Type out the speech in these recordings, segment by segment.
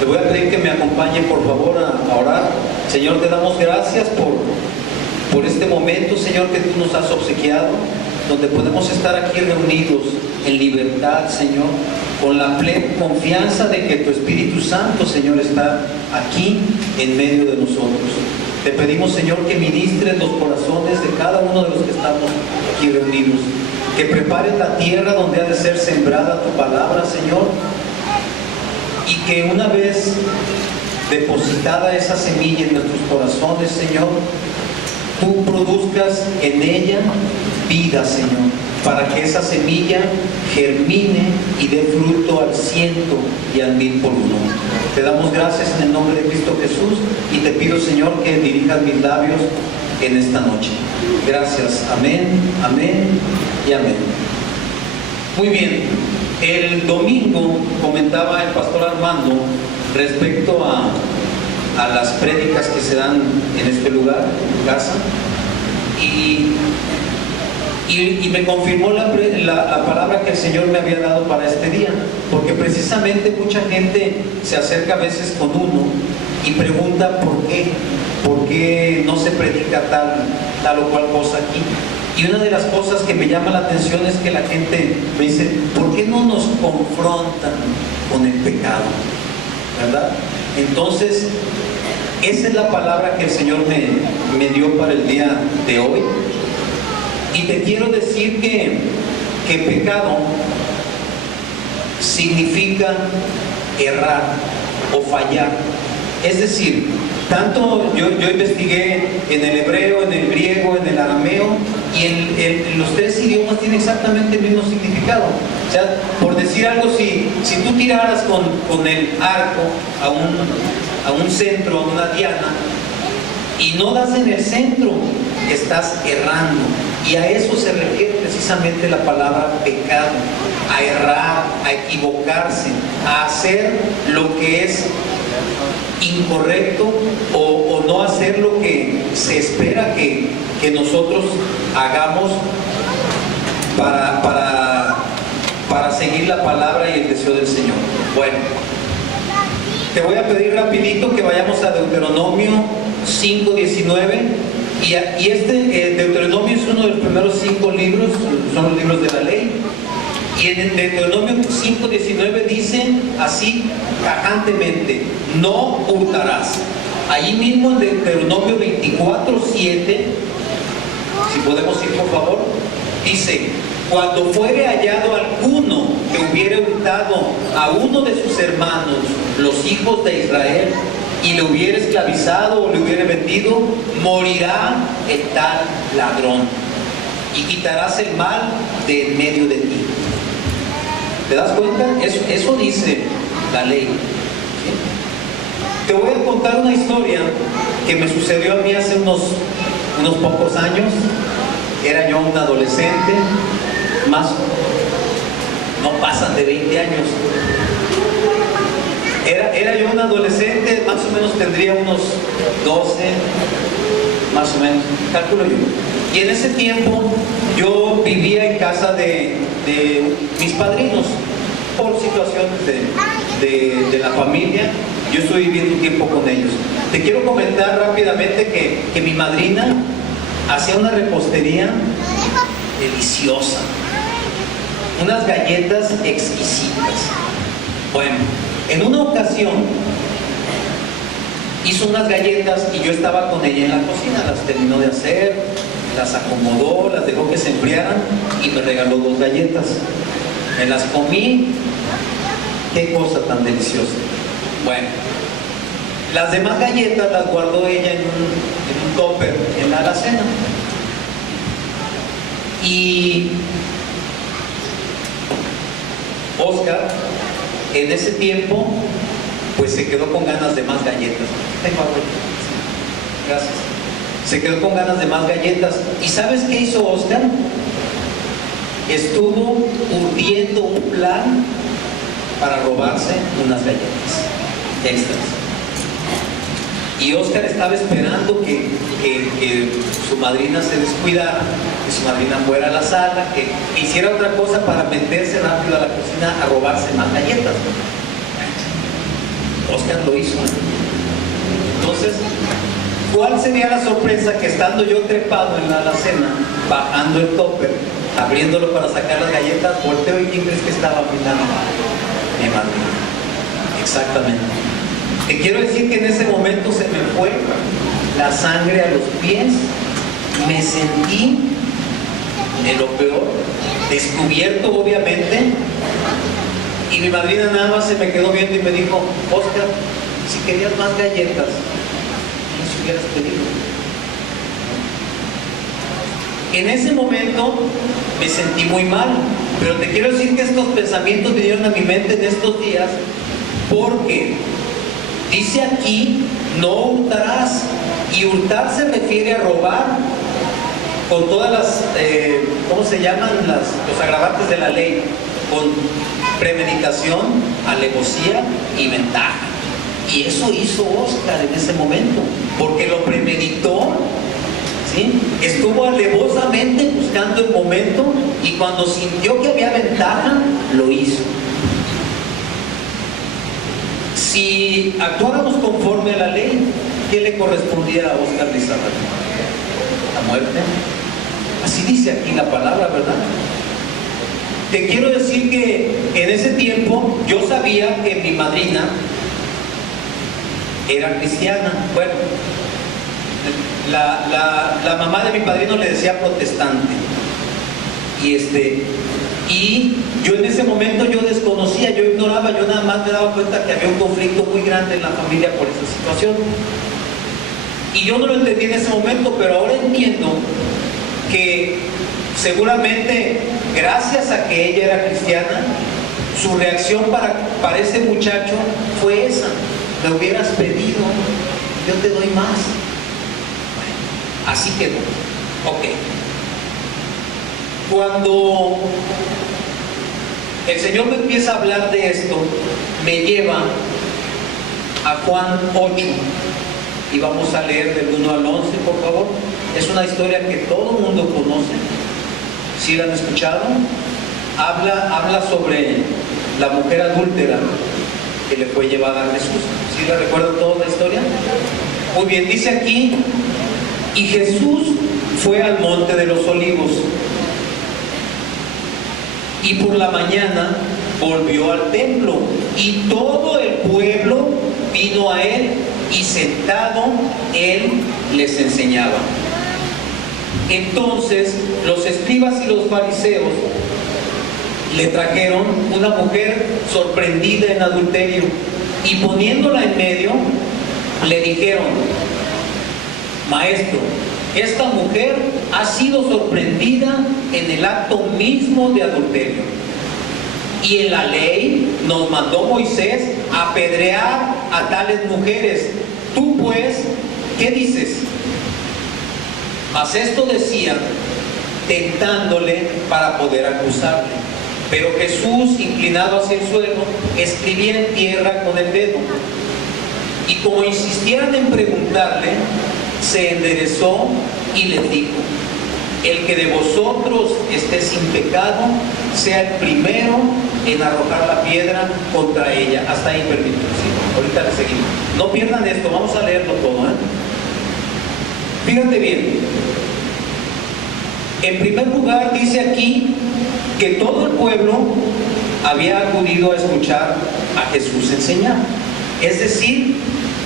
Le voy a pedir que me acompañe por favor a orar. Señor, te damos gracias por este momento, Señor, que tú nos has obsequiado, donde podemos estar aquí reunidos en libertad, Señor, con la plena confianza de que tu Espíritu Santo, Señor, está aquí en medio de nosotros. Te pedimos, Señor, que ministres los corazones de cada uno de los que estamos aquí reunidos, que prepares la tierra donde ha de ser sembrada tu palabra, Señor, y que una vez depositada esa semilla en nuestros corazones, Señor, tú produzcas en ella vida, Señor, para que esa semilla germine y dé fruto al 100 y al 1000 por uno. Te damos gracias en el nombre de Cristo Jesús y te pido, Señor, que dirijas mis labios en esta noche. Gracias. Amén, amén y amén. Muy bien. El domingo comentaba el pastor Armando respecto a las prédicas que se dan en este lugar, en casa, y me confirmó la palabra que el Señor me había dado para este día, porque precisamente mucha gente se acerca a veces con uno y pregunta por qué no se predica tal o cual cosa aquí. Y una de las cosas que me llama la atención es que la gente me dice, ¿por qué no nos confrontan con el pecado? ¿Verdad? Entonces, esa es la palabra que el Señor me dio para el día de hoy. Y te quiero decir que pecado significa errar o fallar. Es decir, tanto yo investigué en el hebreo, en el griego, en el arameo, y en los tres idiomas tiene exactamente el mismo significado. O sea, por decir algo, si tú tiraras con el arco a un centro, a una diana, y no das en el centro, estás errando. Y a eso se refiere precisamente la palabra pecado, a errar, a equivocarse, a hacer lo que es incorrecto o no hacer lo que se espera que nosotros hagamos para seguir la palabra y el deseo del Señor. Bueno, te voy a pedir rapidito que vayamos a Deuteronomio 5:19. Y Deuteronomio es uno de los primeros 5 libros, son los libros de la ley. Y en Deuteronomio 5:19 dice así tajantemente, no hurtarás. Allí mismo en Deuteronomio 24:7, si podemos ir por favor, dice, cuando fuere hallado alguno que hubiere hurtado a uno de sus hermanos, los hijos de Israel, y le hubiera esclavizado o le hubiera vendido, morirá el tal ladrón, y quitarás el mal de en medio de ti. ¿Te das cuenta? Eso dice la ley. ¿Sí? Te voy a contar una historia que me sucedió a mí hace unos pocos años. Era yo un adolescente, no pasan de 20 años. Era yo un adolescente, más o menos tendría unos 12, más o menos, calculo yo. Y en ese tiempo yo vivía en casa de mis padrinos, por situaciones de la familia. Yo estuve viviendo un tiempo con ellos. Te quiero comentar rápidamente que mi madrina hacía una repostería deliciosa, unas galletas exquisitas. Bueno, en una ocasión hizo unas galletas y yo estaba con ella en la cocina, las terminó de hacer, las acomodó, las dejó que se enfriaran y me regaló 2 galletas. Me las comí, qué cosa tan deliciosa. Bueno, las demás galletas las guardó ella en un tupper en la alacena. Y Oscar, en ese tiempo, pues se quedó con ganas de más galletas. Gracias. Se quedó con ganas de más galletas. ¿Y sabes qué hizo Oscar? Estuvo urdiendo un plan para robarse unas galletas extras. Y Oscar estaba esperando que su madrina se descuidara, que su madrina fuera a la sala, que hiciera otra cosa para meterse rápido a la cocina a robarse más galletas. Oscar lo hizo. Entonces, ¿cuál sería la sorpresa? Que estando yo trepado en la alacena, bajando el topper, abriéndolo para sacar las galletas, volteo y ¿quién crees que estaba mirando? Mi madrina. Exactamente. Te quiero decir que en ese momento se me fue la sangre a los pies, me sentí de lo peor, descubierto obviamente, y mi madrina nada más se me quedó viendo y me dijo: Oscar, si querías más galletas, las hubieras pedido. En ese momento me sentí muy mal, pero te quiero decir que estos pensamientos vinieron a mi mente en estos días, porque dice aquí: no hurtarás, y hurtar se refiere a robar con todas las, ¿cómo se llaman? Los agravantes de la ley, con premeditación, alevosía y ventaja. Y eso hizo Oscar en ese momento, porque lo premeditó, ¿sí? Estuvo alevosamente buscando el momento, y cuando sintió que había ventaja, lo hizo. Si actuáramos conforme a la ley, ¿qué le correspondía a Oscar Lizárraga? La muerte. Así dice aquí la palabra, ¿verdad? Te quiero decir que en ese tiempo yo sabía que mi madrina era cristiana. Bueno, la mamá de mi padrino le decía protestante. Y yo en ese momento yo desconocía, yo ignoraba, yo nada más me daba cuenta que había un conflicto muy grande en la familia por esa situación. Y yo no lo entendí en ese momento, pero ahora entiendo que seguramente gracias a que ella era cristiana, su reacción para ese muchacho fue esa: me hubieras pedido, yo te doy más. Bueno, así quedó. Ok. Cuando el Señor me empieza a hablar de esto, me lleva a Juan 8, y vamos a leer del 1 al 11, por favor. Es una historia que todo el mundo conoce. ¿Sí la han escuchado? Habla sobre la mujer adúltera que le fue llevada a Jesús. ¿Sí la recuerdan toda la historia? Muy bien, dice aquí: y Jesús fue al monte de los olivos, y por la mañana volvió al templo, y todo el pueblo vino a él, y sentado él les enseñaba. Entonces los escribas y los fariseos le trajeron una mujer sorprendida en adulterio, y poniéndola en medio le dijeron: Maestro, esta mujer ha sido sorprendida en el acto mismo de adulterio, y en la ley nos mandó Moisés apedrear a tales mujeres. Tú pues, ¿qué dices? Mas esto decían tentándole para poder acusarle. Pero Jesús, inclinado hacia el suelo, escribía en tierra con el dedo. Y como insistieran en preguntarle, se enderezó y les dijo: el que de vosotros esté sin pecado, sea el primero en arrojar la piedra contra ella. Hasta ahí permito, ¿sí? Ahorita le seguimos. No pierdan esto, vamos a leerlo todo, ¿eh? Fíjate bien. En primer lugar, dice aquí que todo el pueblo había acudido a escuchar a Jesús enseñar. Es decir,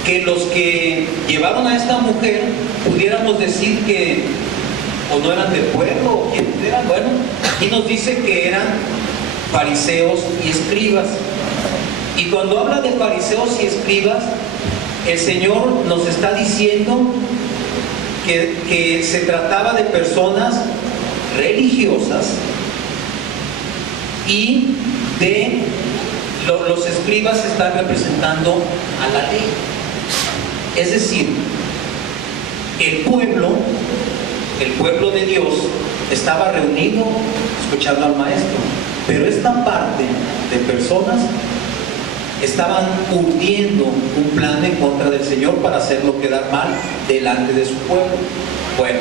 que los que llevaron a esta mujer, pudiéramos decir que o no eran del pueblo, o quiénes eran. Bueno, aquí nos dice que eran fariseos y escribas. Y cuando habla de fariseos y escribas, el Señor nos está diciendo que se trataba de personas religiosas, y los escribas están representando a la ley. Es decir, el pueblo de Dios estaba reunido escuchando al maestro, pero esta parte de personas estaban urdiendo un plan en contra del Señor para hacerlo quedar mal delante de su pueblo. Bueno,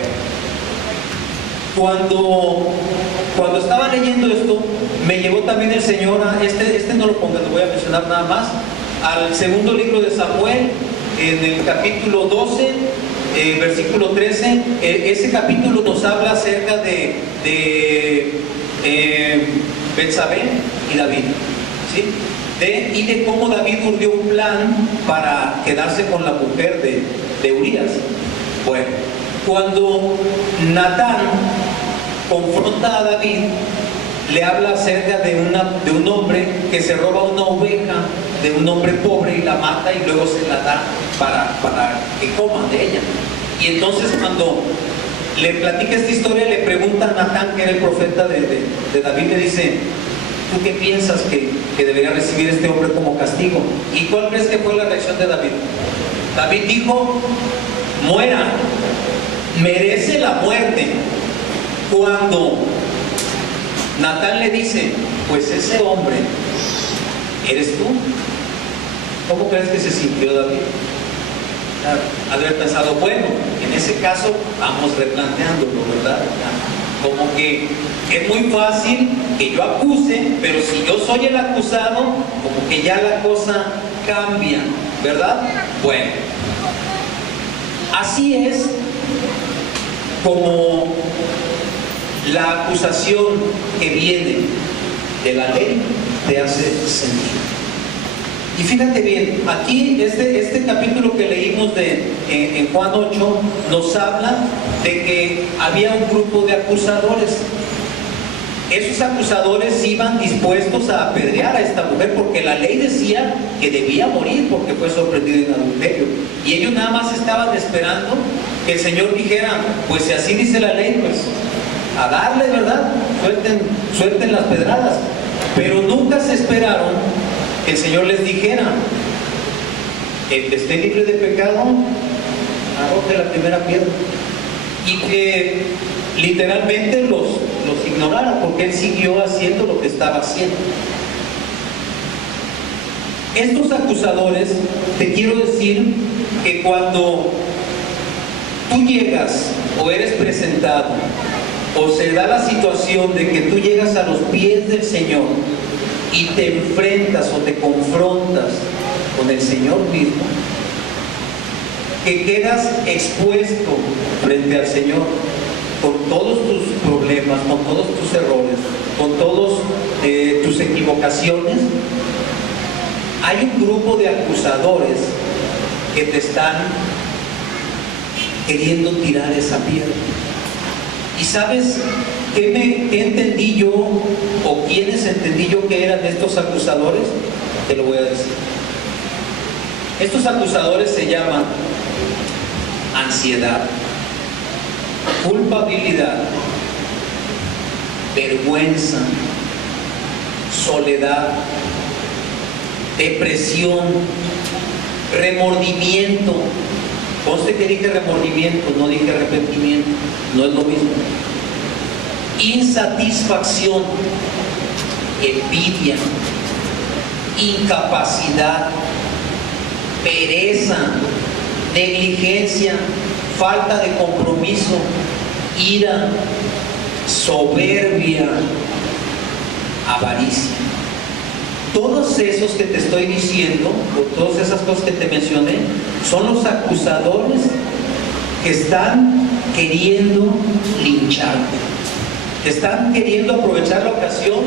cuando estaba leyendo esto, me llevó también el Señor a, este no lo pongas, lo voy a mencionar nada más, al segundo libro de Samuel, en el capítulo 12, versículo 13, ese capítulo nos habla acerca de Betsabé y David, ¿sí? Y de cómo David urdió un plan para quedarse con la mujer de Urías. Bueno, cuando Natán confronta a David, le habla acerca de un hombre que se roba una oveja de un hombre pobre y la mata y luego se la da para que coman de ella. Y entonces cuando le platica esta historia, le pregunta a Natán, que era el profeta de David, le dice: ¿tú qué piensas que debería recibir este hombre como castigo? ¿Y cuál crees que fue la reacción de David? David dijo: muera, merece la muerte. Cuando Natán le dice: pues ese hombre eres tú, ¿cómo crees que se sintió David? Haber pensado, bueno, en ese caso vamos replanteándolo, ¿verdad? Como que es muy fácil que yo acuse, pero si yo soy el acusado, como que ya la cosa cambia, ¿verdad? Bueno, así es como la acusación que viene de la ley te hace sentir. Y fíjate bien, aquí este capítulo que leímos en Juan 8 nos habla de que había un grupo de acusadores. Esos acusadores iban dispuestos a apedrear a esta mujer porque la ley decía que debía morir porque fue sorprendida en adulterio. Y ellos nada más estaban esperando que el Señor dijera: pues si así dice la ley, pues a darle, ¿verdad? Suelten las pedradas. Pero nunca se esperaron que el Señor les dijera: el que esté libre de pecado, arroje la primera piedra. Y que literalmente los ignorara, porque él siguió haciendo lo que estaba haciendo. Estos acusadores, te quiero decir que cuando tú llegas o eres presentado o se da la situación de que tú llegas a los pies del Señor y te enfrentas o te confrontas con el Señor mismo, que quedas expuesto frente al Señor con todos tus problemas, con todos tus errores, con todas tus equivocaciones, hay un grupo de acusadores que te están queriendo tirar esa piedra. ¿Y sabes qué entendí yo, o quiénes entendí yo que eran estos acusadores? Te lo voy a decir. Estos acusadores se llaman ansiedad, culpabilidad, vergüenza, soledad, depresión, remordimiento. Conste que dije remordimiento, no dije arrepentimiento, no es lo mismo. Insatisfacción, envidia, incapacidad, pereza, negligencia, falta de compromiso, ira, soberbia, avaricia. Todos esos que te estoy diciendo, o todas esas cosas que te mencioné, son los acusadores que están queriendo lincharte. Están queriendo aprovechar la ocasión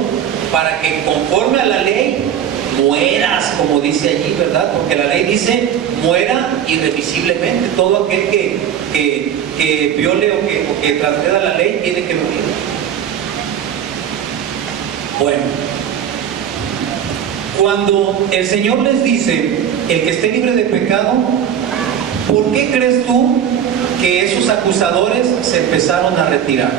para que, conforme a la ley, mueras, como dice allí, ¿verdad? Porque la ley dice: muera irremisiblemente. Todo aquel que viole o que transgreda la ley tiene que morir. Bueno, cuando el Señor les dice: el que esté libre de pecado, ¿por qué crees tú que esos acusadores se empezaron a retirar?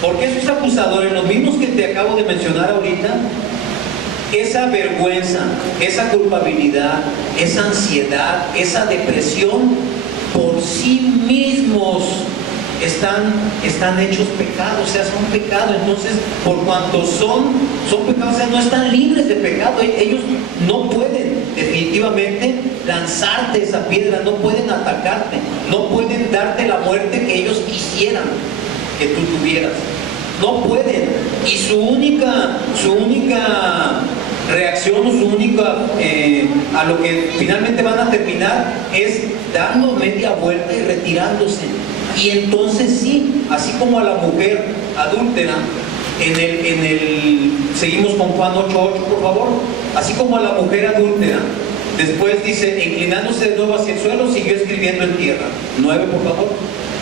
Porque esos acusadores, los mismos que te acabo de mencionar ahorita, esa vergüenza, esa culpabilidad, esa ansiedad, esa depresión, por sí mismos están hechos pecados, o sea, son pecados. Entonces, por cuanto son pecados, o sea, no están libres de pecado. Ellos no pueden definitivamente lanzarte esa piedra, no pueden atacarte, no pueden darte la muerte que ellos quisieran que tú tuvieras. No pueden. Y su única reacción, su única a lo que finalmente van a terminar es dando media vuelta y retirándose. Y entonces sí, así como a la mujer adúltera, seguimos con Juan 8:8, por favor. Así como a la mujer adúltera, después dice, inclinándose de nuevo hacia el suelo, siguió escribiendo en tierra. 9, por favor.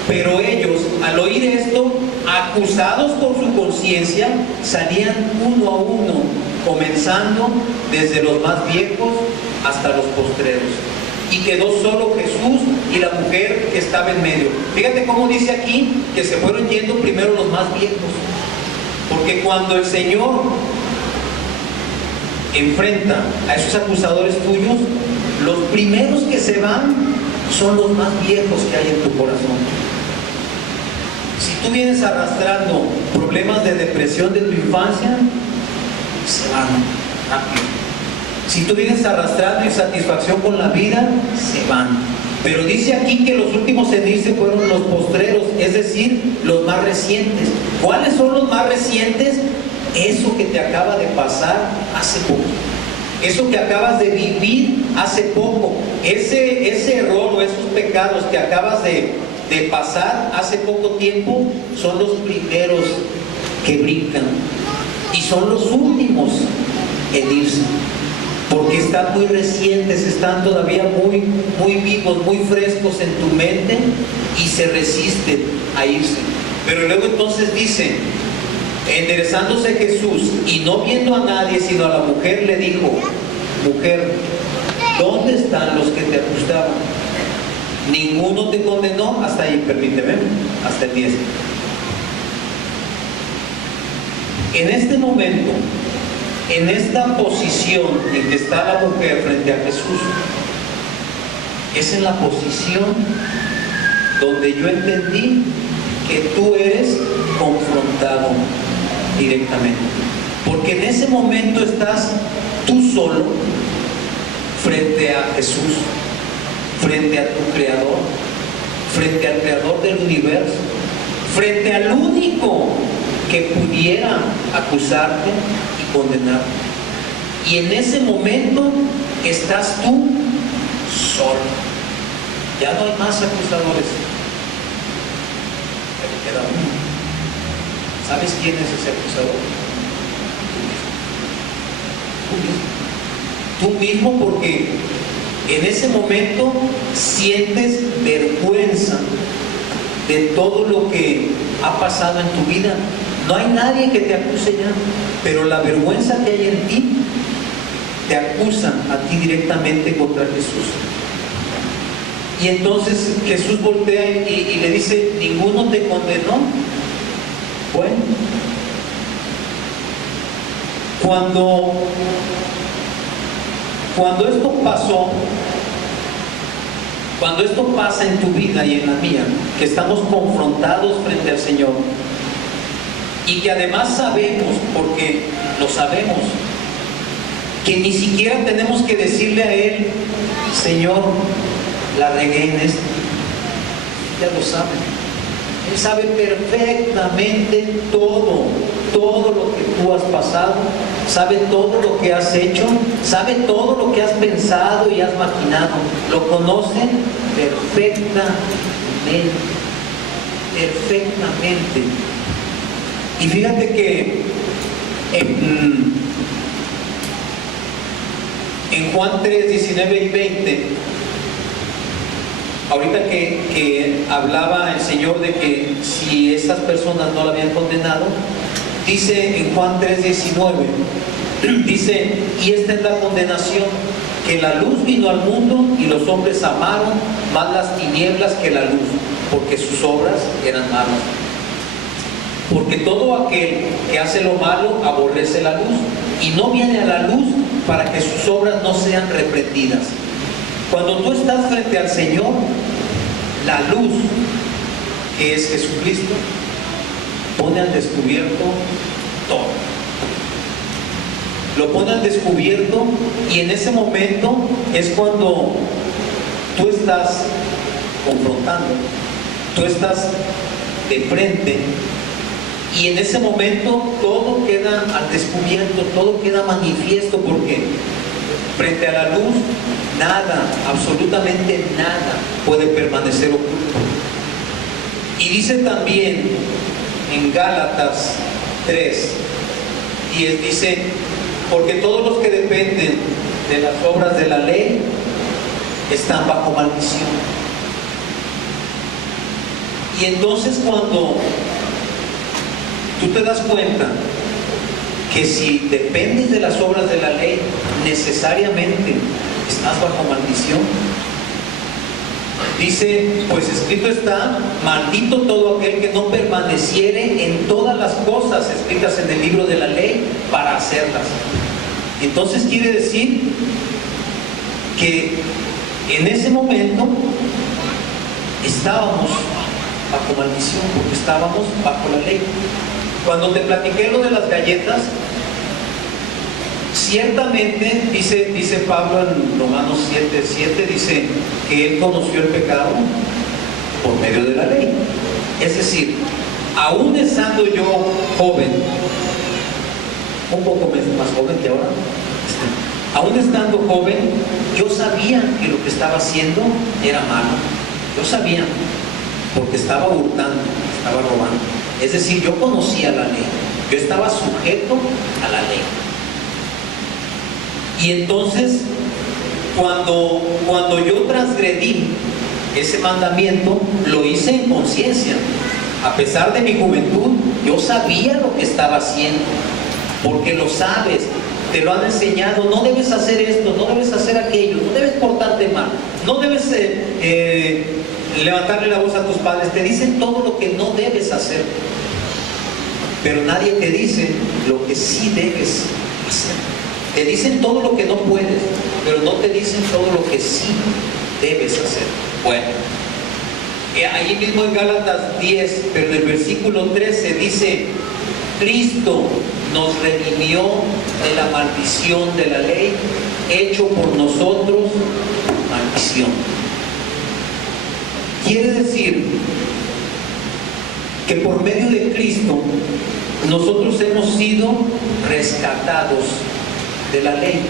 Pero ellos, al oír esto, acusados por su conciencia, salían uno a uno, comenzando desde los más viejos hasta los postreros. Y quedó solo Jesús y la mujer que estaba en medio. Fíjate cómo dice aquí que se fueron yendo primero los más viejos. Porque cuando el Señor enfrenta a esos acusadores tuyos, los primeros que se van son los más viejos que hay en tu corazón. Si tú vienes arrastrando problemas de depresión de tu infancia, se van rápido. Si tú vienes arrastrando insatisfacción con la vida, se van. Pero dice aquí que los últimos en irse fueron los postreros, es decir, los más recientes. ¿Cuáles son los más recientes? Eso que te acaba de pasar hace poco. Eso que acabas de vivir hace poco. Ese error o esos pecados que acabas de pasar hace poco tiempo son los primeros que brincan. Y son los últimos en irse. Porque están muy recientes, están todavía muy vivos, muy frescos en tu mente y se resisten a irse. Pero luego entonces dice, enderezándose Jesús y no viendo a nadie sino a la mujer, le dijo, mujer, ¿dónde están los que te acusaban? Ninguno te condenó, hasta ahí, permíteme, hasta el 10. En este momento, en esta posición en que está la mujer frente a Jesús, es en la posición donde yo entendí que tú eres confrontado directamente. Porque en ese momento estás tú solo frente a Jesús, frente a tu Creador, frente al Creador del universo, frente al único que pudiera acusarte y condenarte. Y en ese momento estás tú solo. Ya no hay más acusadores. Pero queda uno. ¿Sabes quién es ese acusador? Tú mismo, porque en ese momento sientes vergüenza de todo lo que ha pasado en tu vida. No hay nadie que te acuse ya, pero la vergüenza que hay en ti te acusa a ti directamente contra Jesús. Y entonces Jesús voltea y le dice, ¿ninguno te condenó? Bueno, cuando esto pasó, cuando esto pasa en tu vida y en la mía, que estamos confrontados frente al Señor, y que además sabemos, porque lo sabemos, que ni siquiera tenemos que decirle a Él, Señor, la regué en esto. Ya lo sabe. Él sabe perfectamente todo lo que tú has pasado, sabe todo lo que has hecho, sabe todo lo que has pensado y has maquinado. Lo conoce perfectamente. Perfectamente. Y fíjate que en Juan 3, 19 y 20, ahorita que hablaba el Señor de que si estas personas no la habían condenado, dice en Juan 3, 19, dice, y esta es la condenación, que la luz vino al mundo y los hombres amaron más las tinieblas que la luz, porque sus obras eran malas. Porque todo aquel que hace lo malo aborrece la luz y no viene a la luz para que sus obras no sean reprendidas. Cuando tú estás frente al Señor, la luz, que es Jesucristo, pone al descubierto todo. Lo pone al descubierto y en ese momento es cuando tú estás confrontando, tú estás de frente Y en ese momento todo queda al descubierto, todo queda manifiesto, porque frente a la luz nada, absolutamente nada puede permanecer oculto. Y dice también en Gálatas 3:10, dice: porque todos los que dependen de las obras de la ley están bajo maldición. Y entonces, cuando tú te das cuenta que si dependes de las obras de la ley, necesariamente estás bajo maldición. Dice, pues escrito está: maldito todo aquel que no permaneciere en todas las cosas escritas en el libro de la ley para hacerlas. Entonces quiere decir que en ese momento estábamos bajo maldición, porque estábamos bajo la ley. Cuando te platiqué lo de las galletas, ciertamente dice Pablo en Romanos 7:7, dice que él conoció el pecado por medio de la ley. Es decir, aún estando yo joven, un poco más joven que ahora, aún estando joven, yo sabía que lo que estaba haciendo era malo. Yo sabía, porque estaba hurtando, estaba robando. Es decir, yo conocía la ley, yo estaba sujeto a la ley. Y entonces, cuando yo transgredí ese mandamiento, lo hice en conciencia. A pesar de mi juventud, yo sabía lo que estaba haciendo, porque lo sabes, te lo han enseñado. No debes hacer esto, no debes hacer aquello, no debes portarte mal, no debes levantarle la voz a tus padres. Te dicen todo lo que no debes hacer, pero nadie te dice lo que sí debes hacer. Te dicen todo lo que no puedes, pero no te dicen todo lo que sí debes hacer. Bueno, ahí mismo en Gálatas 10, pero en el versículo 13 dice: Cristo nos redimió de la maldición de la ley, hecho por nosotros maldición. Quiere decir que por medio de Cristo nosotros hemos sido rescatados de la ley.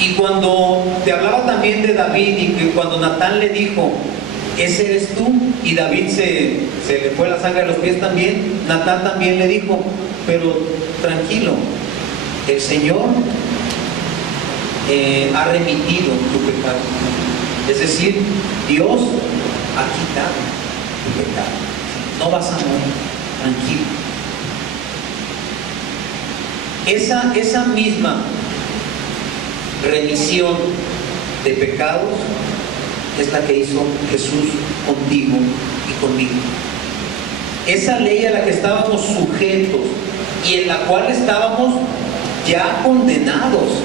Y cuando te hablaba también de David, y que cuando Natán le dijo: ese eres tú, y David se le fue la sangre a los pies también, Natán también le dijo: pero tranquilo, el Señor ha remitido tu pecado. Es decir, Dios ha quitado tu pecado, no vas a morir, tranquilo. Esa misma remisión de pecados es la que hizo Jesús contigo y conmigo. Esa ley a la que estábamos sujetos y en la cual estábamos ya condenados,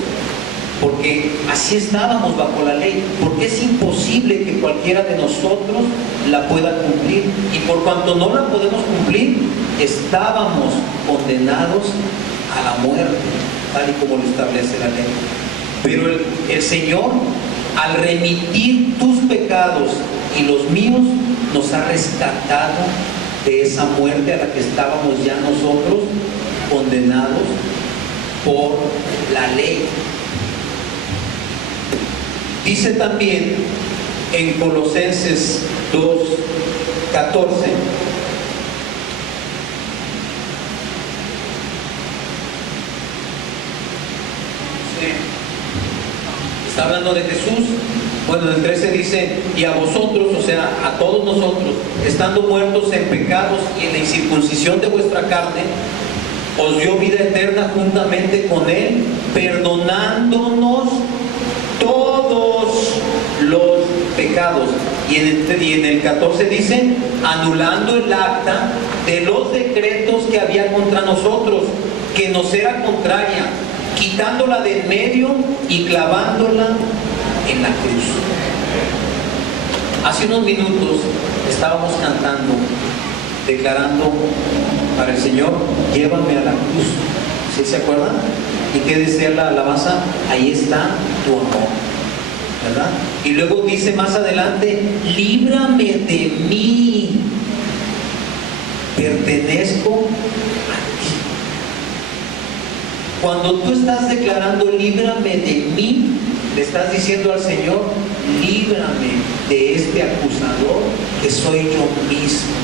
porque así estábamos bajo la ley, porque es imposible que cualquiera de nosotros la pueda cumplir, y por cuanto no la podemos cumplir, estábamos condenados a la muerte, tal y como lo establece la ley. Pero el Señor, al remitir tus pecados y los míos, nos ha rescatado de esa muerte a la que estábamos ya nosotros condenados por la ley. Dice también en Colosenses 2:14: está hablando de Jesús. Bueno, en el 13 dice: y a vosotros, o sea, a todos nosotros, estando muertos en pecados y en la incircuncisión de vuestra carne, os dio vida eterna juntamente con Él, perdonándonos todos los pecados. Y en el 14 dice: anulando el acta de los decretos que había contra nosotros, que nos era contraria, quitándola de en medio y clavándola en la cruz. Hace unos minutos estábamos cantando, declarando para el Señor: llévame a la cruz. ¿Sí se acuerdan? ¿Y qué decía la alabanza? Ahí está tu amor, ¿verdad? Y luego dice más adelante: líbrame de mí, pertenezco a ti. Cuando tú estás declarando, líbrame de mí, le estás diciendo al Señor, líbrame de este acusador que soy yo mismo.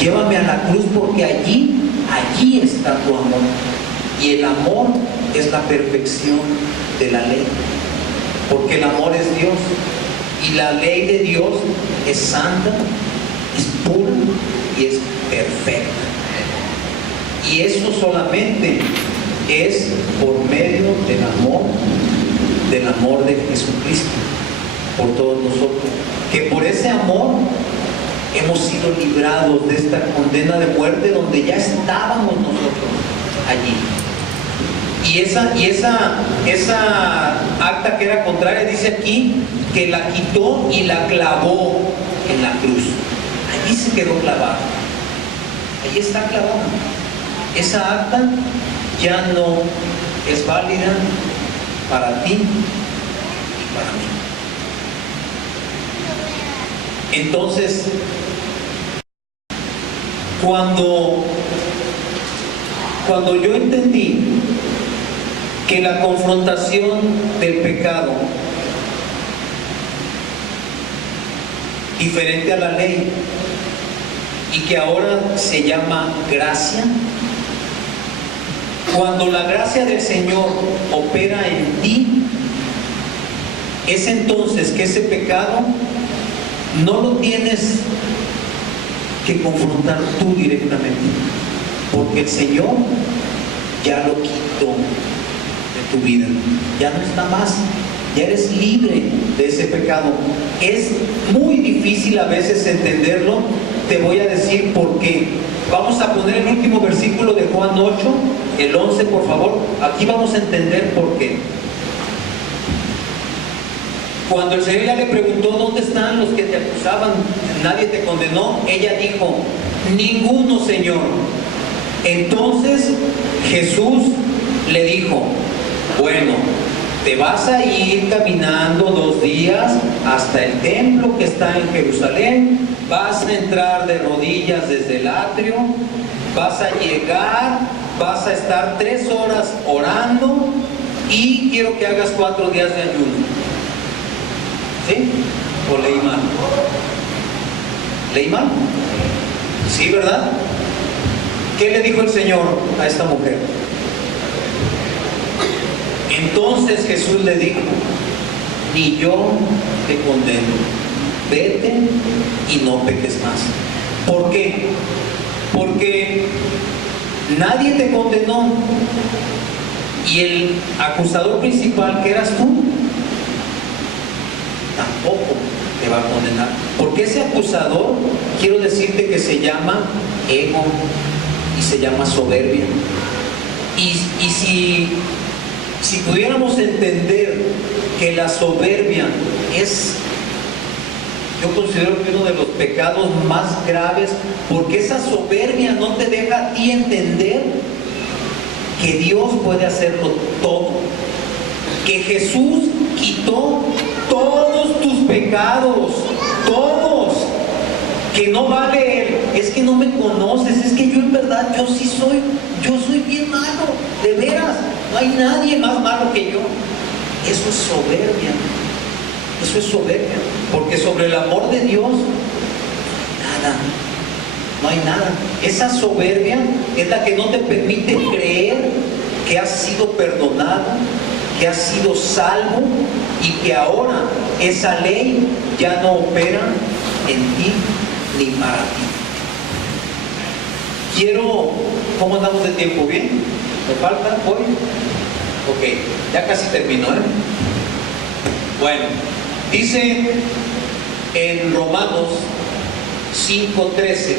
Llévame a la cruz porque allí está tu amor. Y el amor es la perfección de la ley. Porque el amor es Dios. Y la ley de Dios es santa, es pura y es perfecta. Y eso solamente es por medio del amor de Jesucristo por todos nosotros. Que por ese amor hemos sido librados de esta condena de muerte donde ya estábamos nosotros allí. Y esa acta que era contraria, dice aquí que la quitó y la clavó en la cruz. Allí se quedó clavada. Allí está clavada. Esa acta ya no es válida para ti y para mí. Entonces, cuando yo entendí que la confrontación del pecado, diferente a la ley, y que ahora se llama gracia, cuando la gracia del Señor opera en ti, es entonces que ese pecado no lo tienes que confrontar tú directamente, porque el Señor ya lo quitó de tu vida, ya no está más, ya eres libre de ese pecado. Es muy difícil a veces entenderlo, te voy a decir por qué. Vamos a poner el último versículo de Juan 8, el 11, por favor. Aquí vamos a entender por qué. Cuando el Señor ya le preguntó, ¿dónde están los que te acusaban? Nadie te condenó. Ella dijo, ninguno, Señor. Entonces Jesús le dijo, bueno, te vas a ir caminando 2 días hasta el templo que está en Jerusalén, vas a entrar de rodillas desde el atrio, vas a llegar, vas a estar 3 horas orando y quiero que hagas 4 días de ayuno. ¿Sí? ¿O leí mal? ¿Leí mal? Sí, ¿verdad? ¿Qué le dijo el Señor a esta mujer? Entonces Jesús le dijo, ni yo te condeno, vete y no peques más. ¿Por qué? Porque nadie te condenó y el acusador principal, que eras tú, tampoco te va a condenar. Porque ese acusador, quiero decirte que se llama ego y se llama soberbia. Y si pudiéramos entender que la soberbia es, yo considero que uno de los pecados más graves, porque esa soberbia no te deja a ti entender que Dios puede hacerlo todo, que Jesús quitó todos tus pecados, todos, que no vale, es que no me conoces, es que yo en verdad, yo soy bien malo, de veras, no hay nadie más malo que yo. Eso es soberbia, porque sobre el amor de Dios no hay nada. Esa soberbia es la que no te permite creer que has sido perdonado, que has sido salvo y que ahora esa ley ya no opera en ti ni para ti. ¿Cómo andamos de tiempo? ¿Bien? ¿Me falta hoy? Ok, ya casi termino, ¿eh? Bueno, dice en Romanos 5:13,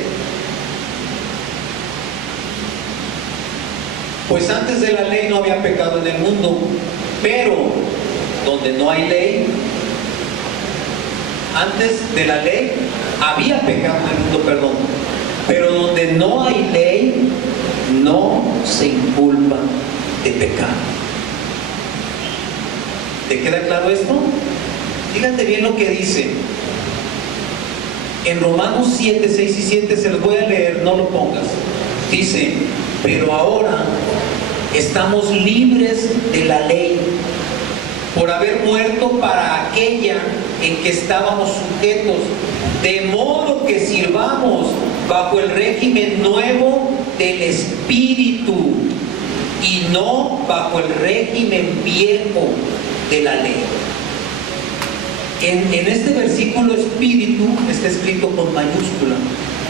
pues antes de la ley no había pecado en el mundo, pero donde no hay ley, antes de la ley había pecado en el mundo, perdón, pero donde no hay ley no se inculpa de pecado. ¿Te queda claro esto? Fíjate bien lo que dice. En Romanos 7, 6 y 7 se los voy a leer, no lo pongas. Dice, pero ahora estamos libres de la ley por haber muerto para aquella en que estábamos sujetos, de modo que sirvamos bajo el régimen nuevo del Espíritu y no bajo el régimen viejo de la ley. En este versículo espíritu está escrito con mayúscula,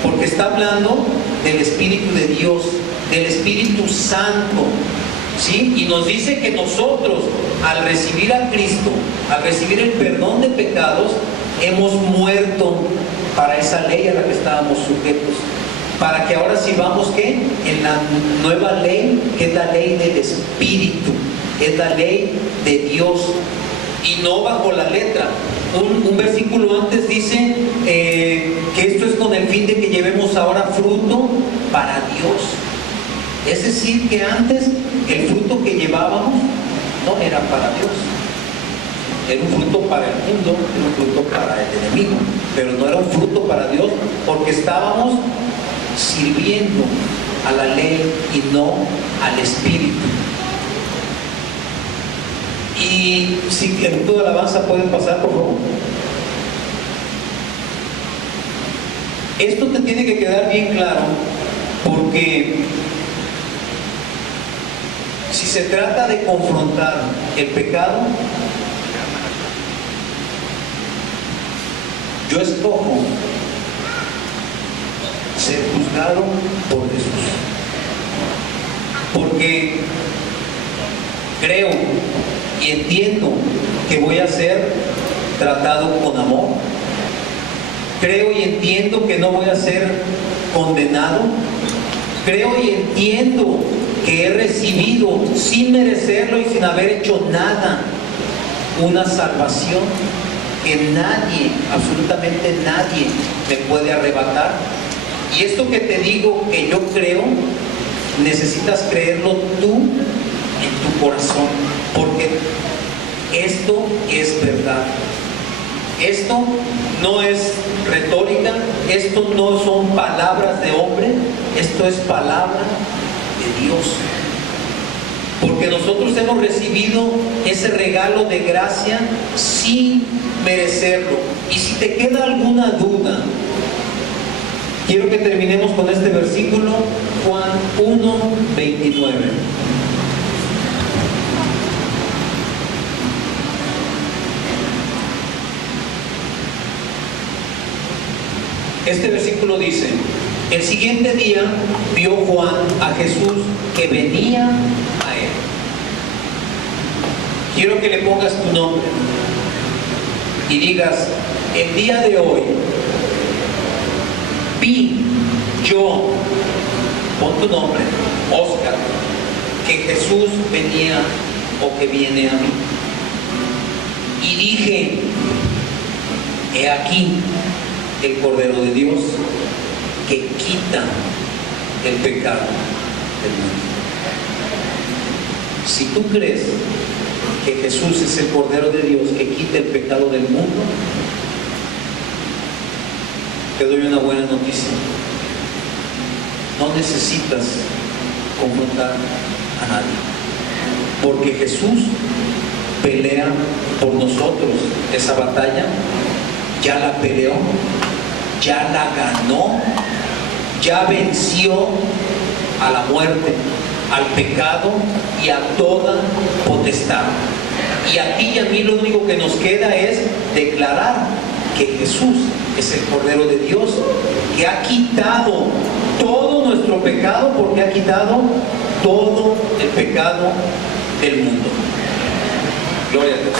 porque está hablando del Espíritu de Dios, del Espíritu Santo, ¿sí? Y nos dice que nosotros, al recibir a Cristo, al recibir el perdón de pecados, hemos muerto para esa ley a la que estábamos sujetos, para que ahora sirvamos, ¿qué? En la nueva ley, que es la ley del Espíritu, es la ley de Dios, y no bajo la letra. Un versículo antes dice que esto es con el fin de que llevemos ahora fruto para Dios. Es decir, que antes el fruto que llevábamos no era para Dios. Era un fruto para el mundo, era un fruto para el enemigo, pero no era un fruto para Dios, porque estábamos sirviendo a la ley y no al Espíritu. Y si en tu alabanza pueden pasar, por favor. Esto te tiene que quedar bien claro, porque si se trata de confrontar el pecado, yo escojo ser juzgado por Jesús, porque creo y entiendo que voy a ser tratado con amor. Creo y entiendo que no voy a ser condenado. Creo y entiendo que he recibido sin merecerlo y sin haber hecho nada una salvación que nadie, absolutamente nadie, me puede arrebatar. Y esto que te digo que yo creo, necesitas creerlo tú en tu corazón, porque esto es verdad. Esto no es retórica, esto no son palabras de hombre, esto es palabra de Dios. Porque nosotros hemos recibido ese regalo de gracia sin merecerlo. Y si te queda alguna duda, quiero que terminemos con este versículo, Juan 1:29. Este versículo dice: el siguiente día vio Juan a Jesús que venía a él. Quiero que le pongas tu nombre y digas: el día de hoy vi yo, pon tu nombre, Oscar, que Jesús venía o que viene a mí. Y dije: he aquí el Cordero de Dios que quita el pecado del mundo. Si tú crees que Jesús es el Cordero de Dios que quita el pecado del mundo, te doy una buena noticia. No necesitas confrontar a nadie, porque Jesús pelea por nosotros. Esa batalla ya la peleó, ya la ganó, ya venció a la muerte, al pecado y a toda potestad. Y a ti y a mí lo único que nos queda es declarar que Jesús es el Cordero de Dios, que ha quitado todo nuestro pecado, porque ha quitado todo el pecado del mundo. Gloria a Dios.